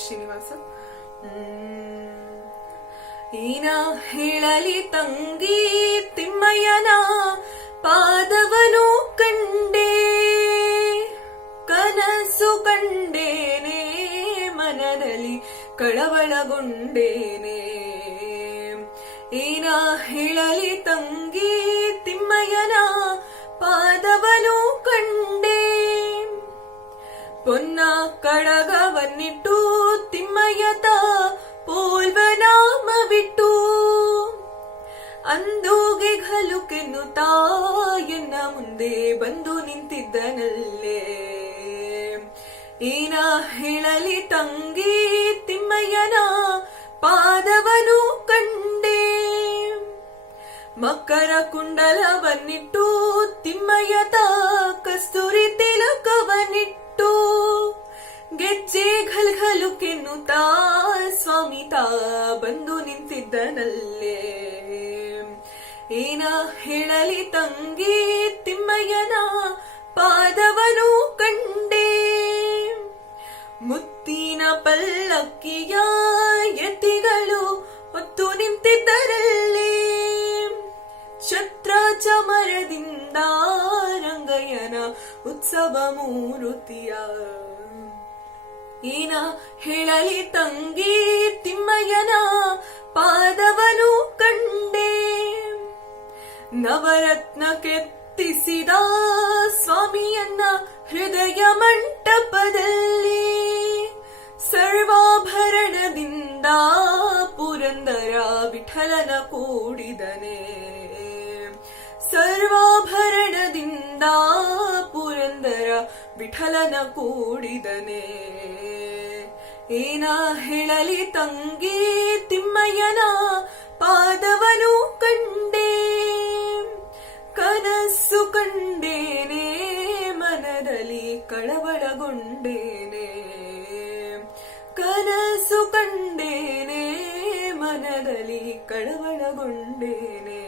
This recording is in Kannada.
ಶ್ರೀನಿವಾಸ. ಏನ ಹೇಳಲಿ ತಂಗಿ ತಿಮ್ಮಯ್ಯನ ಪಾದವನು ಕಂಡೇ, ಕನಸು ಕಂಡೇನೆ ಮನದಲ್ಲಿ ಕಳವಳಗೊಂಡೇನೆ. ಏನ ಹೇಳಲಿ ತಂಗಿ ತಿಮ್ಮಯ್ಯನ ಪಾದವನು ಕಂಡೇ, ಪೊನ್ನ ಕಡಗವನ್ನಿಟ್ಟು ತಿಮ್ಮಯ್ಯತ ಪೋಲ್ವನಾಮವಿಟ್ಟು ಅಂದೂಗೆ ಘಲುಕೆನ್ನುತ್ತಾ ಎನ್ನ ಮುಂದೆ ಬಂದು ನಿಂತಿದ್ದನಲ್ಲೇ. ಏನ ಹೇಳಲಿ ತಂಗಿ ತಿಮ್ಮಯ್ಯನ ಪಾದವನು ಕಂಡೇ, ಮಕರ ಕುಂಡಲವನ್ನಿಟ್ಟು ತಿಮ್ಮಯ್ಯತ ಕಸ್ತೂರಿ ತಿಲಕವನ್ನಿಟ್ಟು ಗೆಜ್ಜೆ ಘಲ್ಘಲುಕೆನ್ನುತ್ತಾ ಸ್ವಾಮಿತ ಬಂದು ನಿಂತಿದ್ದನಲ್ಲೇ. ಏನ ಹೇಳಲಿ ತಂಗಿ ತಿಮ್ಮಯ್ಯನ ಪಾದವನು ಕಂಡೇ, ಮುತ್ತಿನ ಪಲ್ಲಕ್ಕಿಯ ಯತಿಗಳು ಹೊತ್ತು ನಿಂತಿದ್ದರಲ್ಲೇ, ಛತ್ರ ಚಮರದಿಂದ ರಂಗಯ್ಯನ ಉತ್ಸವ ಮೂರುತಿಯ. ಏನ ಹೇಳಲಿ ತಂಗಿ ತಿಮ್ಮಯ್ಯನ ಪಾದವನು ಕಂಡೇ, ನವರತ್ನ ಕೆತ್ತಿಸಿದ ಸ್ವಾಮಿಯನ್ನ ಹೃದಯ ಮಂಟಪದಲ್ಲಿ, ಸರ್ವಾಭರಣದಿಂದ ಪುರಂದರ ವಿಠಲನ ಕೂಡಿದನೆ, ಸರ್ವಾಭರಣದಿಂದ ಪುರಂದರ ವಿಠಲನ ಕೂಡಿದನೆ. ಏನ ಹೇಳಲಿ ತಂಗಿ ತಿಮ್ಮಯ್ಯನ ಪಾದವನು ಕಂಡೇ, ಕನಸು ಕಂಡೇನೆ ಮನದಲ್ಲಿ ಕಳವಳಗೊಂಡೇನೆ, ಕನಸು ಕಂಡೇನೆ ಮನದಲ್ಲಿ ಕಳವಳಗೊಂಡೇನೆ.